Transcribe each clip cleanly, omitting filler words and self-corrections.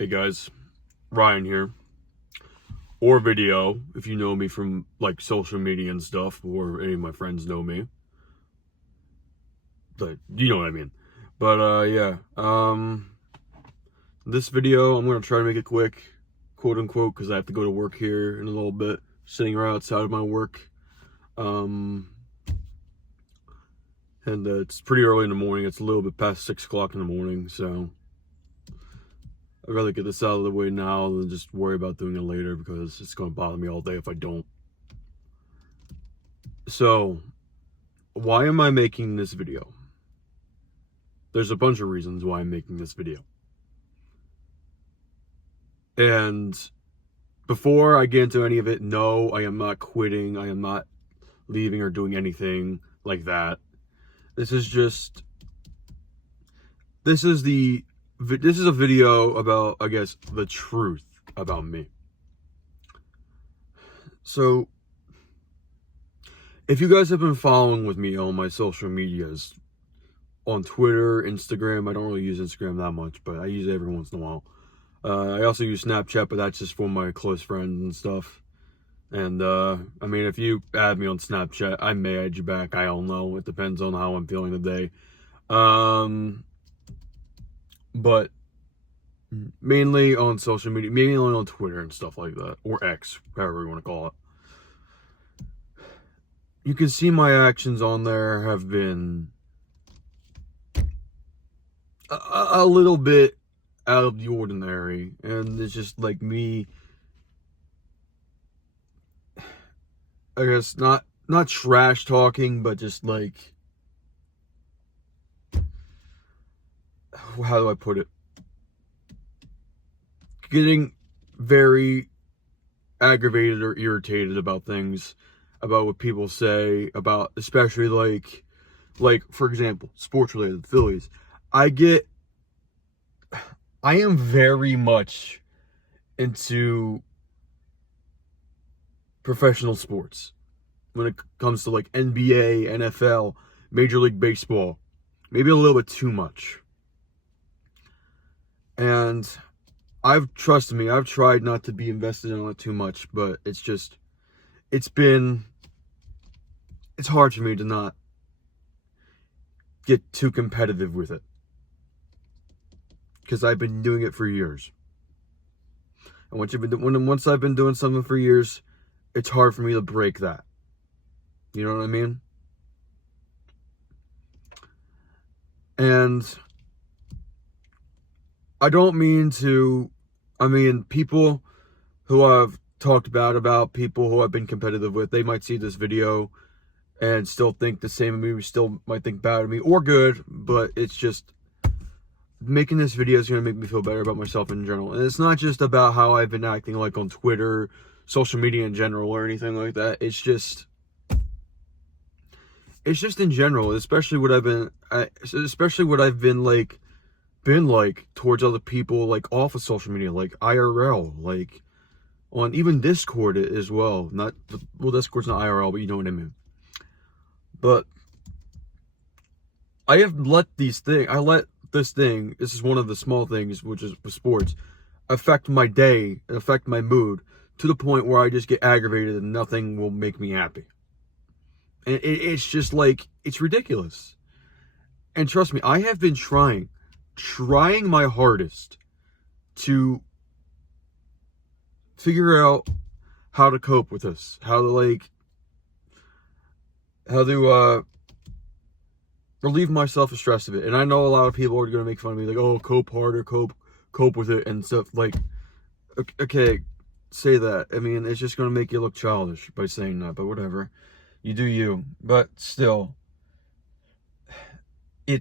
Hey guys, Ryan here. Or video, if you know me from like social media and stuff, or any of my friends know me. But you know what I mean. But yeah. This video I'm gonna try to make it quick, quote unquote, because I have to go to work here in a little bit. Sitting right outside of my work. And it's pretty early in the morning. It's a little bit past 6 o'clock in the morning, so I'd rather get this out of the way now than just worry about doing it later, because it's going to bother me all day if I don't. So, why am I making this video? There's a bunch of reasons why I'm making this video. And before I get into any of it, no, I am not quitting. I am not leaving or doing anything like that. This is a video about, I guess, the truth about me. So, if you guys have been following with me on my social medias, on Twitter, Instagram, I don't really use Instagram that much, but I use it every once in a while. I also use Snapchat, but that's just for my close friends and stuff. And, I mean, if you add me on Snapchat, I may add you back. I don't know. It depends on how I'm feeling today. But mainly on social media, mainly on Twitter and stuff like that, or X, however you want to call it. You can see my actions on there have been a little bit out of the ordinary, and it's just like me, I guess, not trash talking, but just like, how do I put it? Getting very aggravated or irritated about things, about what people say, about especially like for example, sports related, Phillies. I am very much into professional sports when it comes to like NBA, NFL, Major League Baseball, maybe a little bit too much. And trust me, I've tried not to be invested in it too much, but it's hard for me to not get too competitive with it, because I've been doing it for years. And once I've been doing something for years, it's hard for me to break that. You know what I mean? And I don't mean to, people who I've talked bad about, people who I've been competitive with, they might see this video and still think the same of me, still might think bad of me, or good, but it's just, making this video is going to make me feel better about myself in general. And it's not just about how I've been acting like on Twitter, social media in general, or anything like that. It's just in general, especially what I've been like towards other people, like off of social media, like IRL, like on even Discord as well. Discord's not IRL, but you know what I mean. But I let this thing, this is one of the small things, which is with sports, affect my day, affect my mood, to the point where I just get aggravated and nothing will make me happy. And it's just like, it's ridiculous. And trust me, I have been trying my hardest to figure out how to cope with this, how to relieve myself of stress of it. And I know a lot of people are going to make fun of me, like, oh, cope harder, cope with it and stuff. Like, okay, say that. I mean, it's just going to make you look childish by saying that, but whatever. You do you. But still, the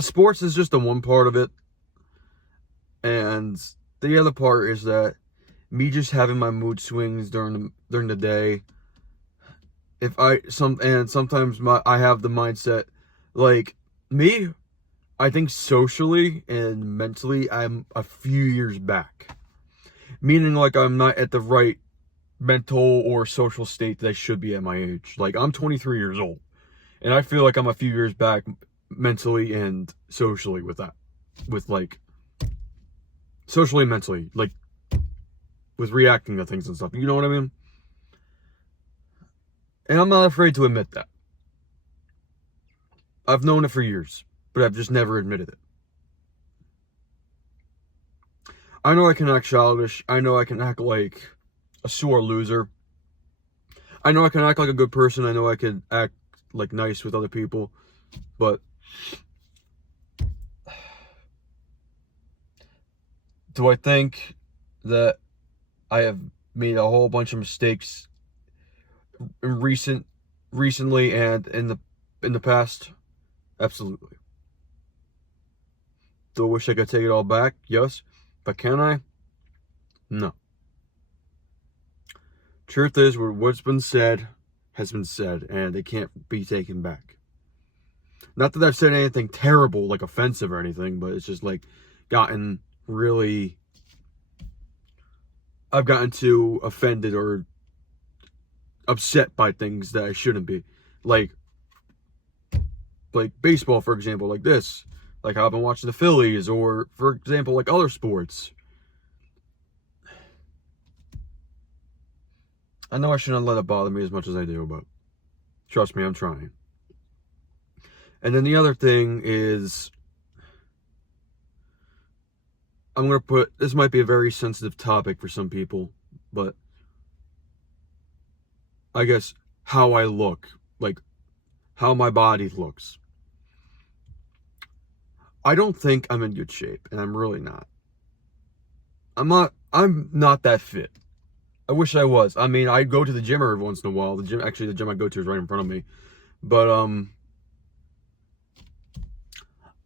sports is just the one part of it. And the other part is that me just having my mood swings during the day. Sometimes I have the mindset, like, me, I think socially and mentally, I'm a few years back. Meaning, like, I'm not at the right mental or social state that I should be at my age. Like, I'm 23 years old, and I feel like I'm a few years back mentally and socially with that. With, like, socially and mentally, like with reacting to things and stuff. You know what I mean? And I'm not afraid to admit that. I've known it for years, but I've just never admitted it. I know I can act childish. I know I can act like a sore loser. I know I can act like a good person. I know I can act like nice with other people. But do I think that I have made a whole bunch of mistakes recently and in the past? Absolutely. Do I wish I could take it all back? Yes. But can I? No. Truth is, what's been said has been said, and it can't be taken back. Not that I've said anything terrible, like offensive or anything, but it's just like gotten really... I've gotten too offended or upset by things that I shouldn't be. Like baseball, for example, like this. Like I've been watching the Phillies, or for example, like other sports. I know I shouldn't let it bother me as much as I do, but trust me, I'm trying. And then the other thing is, I'm going to put, this might be a very sensitive topic for some people, but I guess how I look, like how my body looks. I don't think I'm in good shape, and I'm really not. I'm not that fit. I wish I was. I mean, I go to the gym every once in a while. The gym I go to is right in front of me. But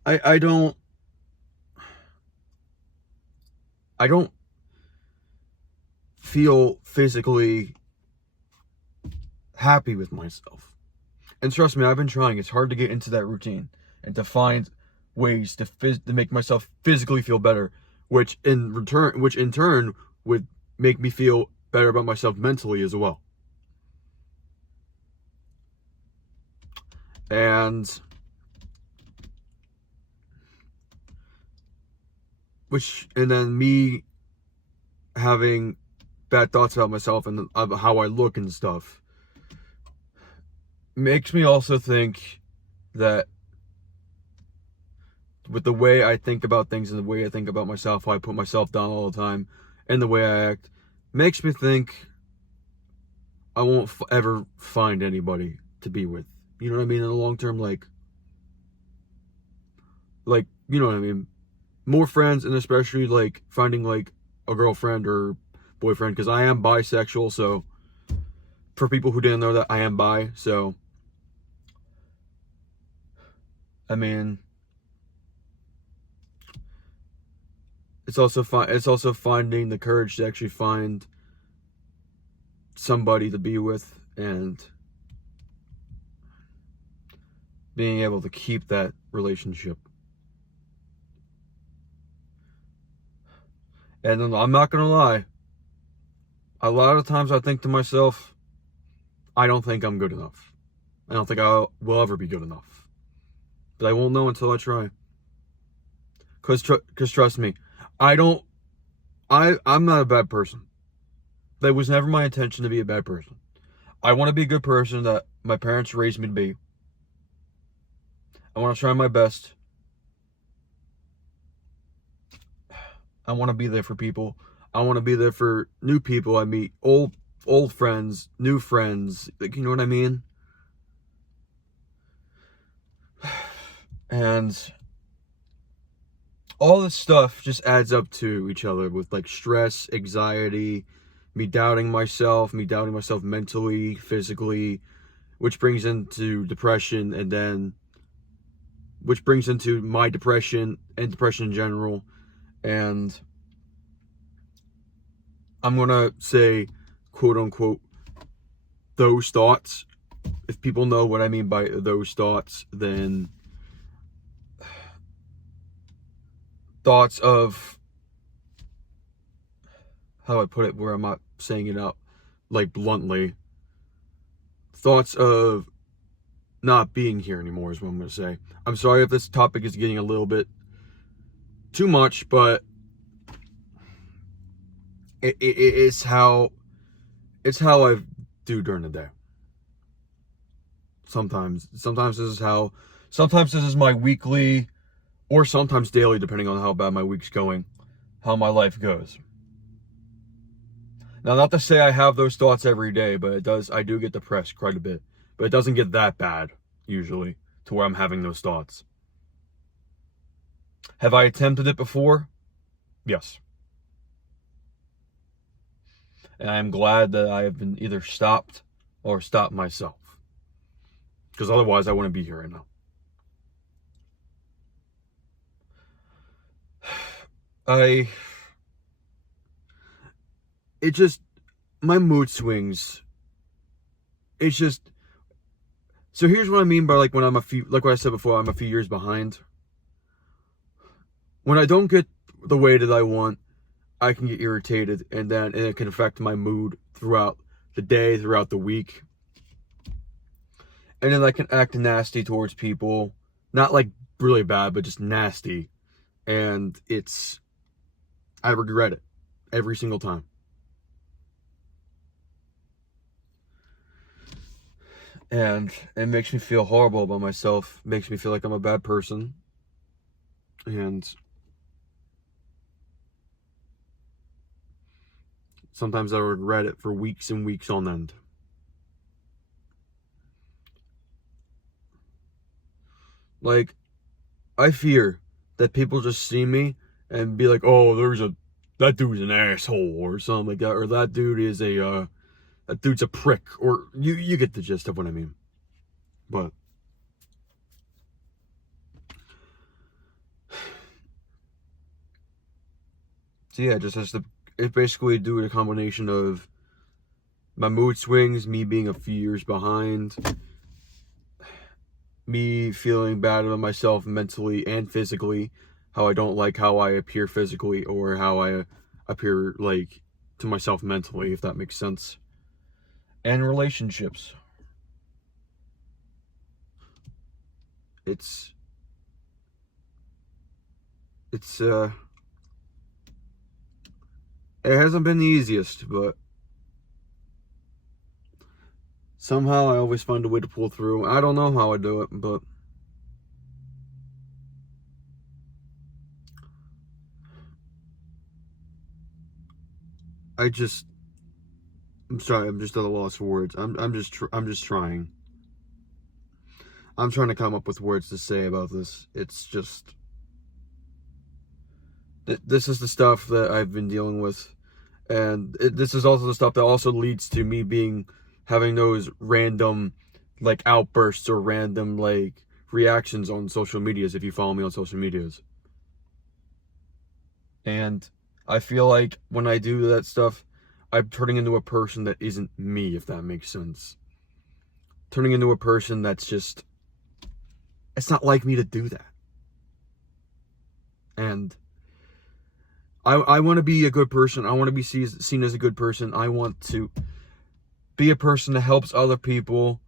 I don't feel physically happy with myself. And trust me, I've been trying. It's hard to get into that routine and to find ways to make myself physically feel better, which in turn would make me feel better about myself mentally as well. And then me having bad thoughts about myself and how I look and stuff makes me also think that with the way I think about things and the way I think about myself, how I put myself down all the time, and the way I act, makes me think I won't ever find anybody to be with. You know what I mean? In the long term, like, you know what I mean? More friends, and especially, like, finding, like, a girlfriend or boyfriend, because I am bisexual, so, for people who didn't know that, I am bi, so, I mean, it's also finding the courage to actually find somebody to be with, and being able to keep that relationship. And I'm not gonna lie, a lot of times I think to myself, I don't think I'm good enough. I don't think I will ever be good enough. But I won't know until I try. Cause trust me, I'm not a bad person. That was never my intention to be a bad person. I want to be a good person that my parents raised me to be. I want to try my best. I want to be there for people. I want to be there for new people I meet, old friends, new friends. Like, you know what I mean? And all this stuff just adds up to each other with like stress, anxiety, me doubting myself mentally, physically, which brings into depression, and then which brings into my depression and depression in general. And I'm gonna say, quote unquote, those thoughts. If people know what I mean by those thoughts, then thoughts of, how I put it where I'm not saying it out like bluntly, thoughts of not being here anymore is what I'm going to say. I'm sorry if this topic is getting a little bit too much, but it's how I do during the day. Sometimes this is my weekly, or sometimes daily, depending on how bad my week's going, how my life goes. Now, not to say I have those thoughts every day, but I do get depressed quite a bit. But it doesn't get that bad, usually, to where I'm having those thoughts. Have I attempted it before? Yes. And I'm glad that I have been either stopped or stopped myself. Because otherwise I wouldn't be here right now. My mood swings. So here's what I mean by like when I'm like what I said before, I'm a few years behind. When I don't get the way that I want, I can get irritated, and it can affect my mood throughout the day, throughout the week. And then I can act nasty towards people. Not like really bad, but just nasty. And I regret it every single time. And it makes me feel horrible about myself. It makes me feel like I'm a bad person. And sometimes I regret it for weeks and weeks on end. Like, I fear that people just see me and be like, oh, that dude's an asshole or something like that, or that dude is that dude's a prick, or you get the gist of what I mean. But so yeah, it basically due to a combination of my mood swings, me being a few years behind, me feeling bad about myself mentally and physically, how I don't like how I appear physically or how I appear like to myself mentally, if that makes sense. And relationships. It hasn't been the easiest, but somehow I always find a way to pull through. I don't know how I do it, but I'm sorry, I'm just at a loss for words. I'm just trying. I'm trying to come up with words to say about this. It's just this is the stuff that I've been dealing with, and this is also the stuff that also leads to me having those random like outbursts or random like reactions on social medias, if you follow me on social medias. And I feel like when I do that stuff, I'm turning into a person that isn't me, if that makes sense. Turning into a person that's just, it's not like me to do that. And I want to be a good person. I want to be seen as a good person. I want to be a person that helps other people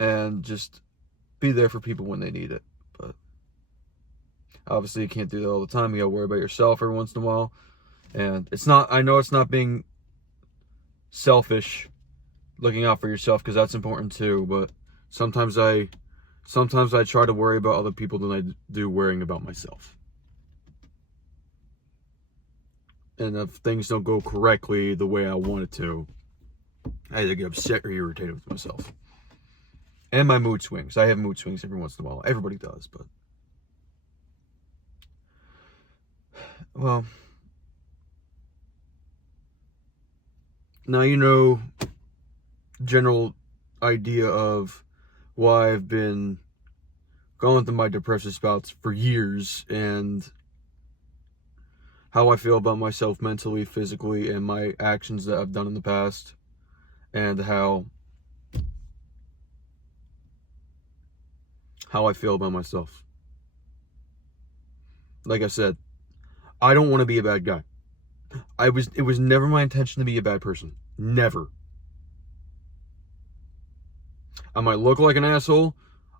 and just be there for people when they need it. But obviously you can't do that all the time. You gotta worry about yourself every once in a while. And I know it's not being selfish, looking out for yourself, because that's important too, but sometimes I try to worry about other people than I do worrying about myself. And if things don't go correctly the way I want it to, I either get upset or irritated with myself. And my mood swings. I have mood swings every once in a while. Everybody does, but well, now you know general idea of why I've been going through my depressive spouts for years, and how I feel about myself mentally, physically, and my actions that I've done in the past, and how I feel about myself. Like I said, I don't want to be a bad guy. It was never my intention to be a bad person. Never. I might look like an asshole.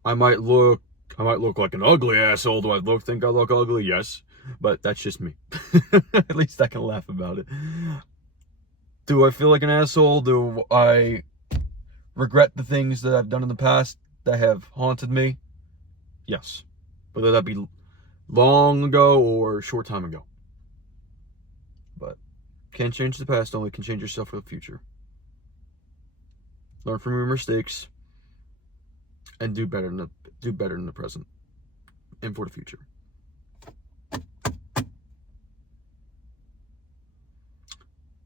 I might look like an ugly asshole. Do I think I look ugly? Yes. But that's just me. At least I can laugh about it. Do I feel like an asshole? Do I regret the things that I've done in the past that have haunted me? Yes. Whether that be long ago or a short time ago. But can't change the past, only can change yourself for the future. Learn from your mistakes and do better in the present and for the future.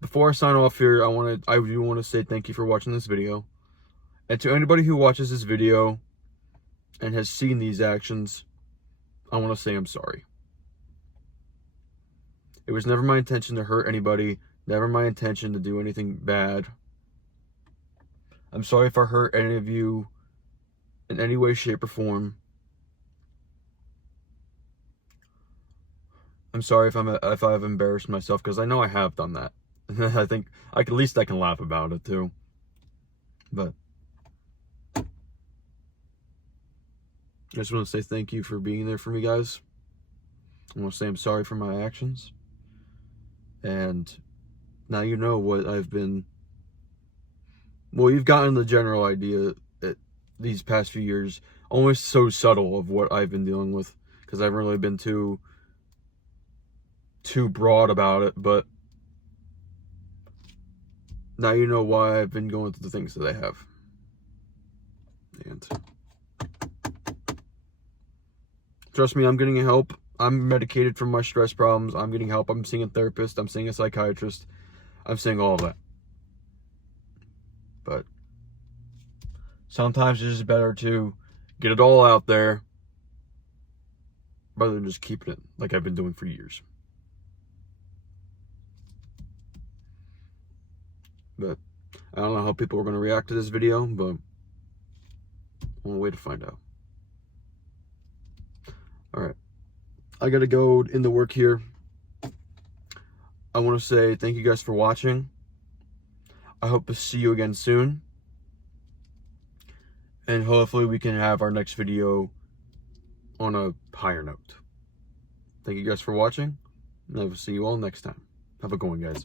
Before I sign off here, I do want to say thank you for watching this video. And to anybody who watches this video and has seen these actions, I want to say I'm sorry. It was never my intention to hurt anybody, never my intention to do anything bad. I'm sorry if I hurt any of you in any way, shape, or form. I'm sorry if I've embarrassed myself, because I know I have done that. I think at least I can laugh about it too. But I just want to say thank you for being there for me, guys. I want to say I'm sorry for my actions. And now you know what I've been... Well, you've gotten the general idea that these past few years, almost so subtle, of what I've been dealing with. Because I haven't really been too broad about it. But now you know why I've been going through the things that I have. And trust me, I'm getting help. I'm medicated from my stress problems. I'm getting help. I'm seeing a therapist. I'm seeing a psychiatrist. I'm seeing all of that. But sometimes it's just better to get it all out there rather than just keeping it like I've been doing for years. But I don't know how people are going to react to this video, but I want to wait to find out. Alright. I gotta go into work here. I want to say thank you guys for watching. I hope to see you again soon. And hopefully we can have our next video on a higher note. Thank you guys for watching. And I will see you all next time. Have a good one, guys.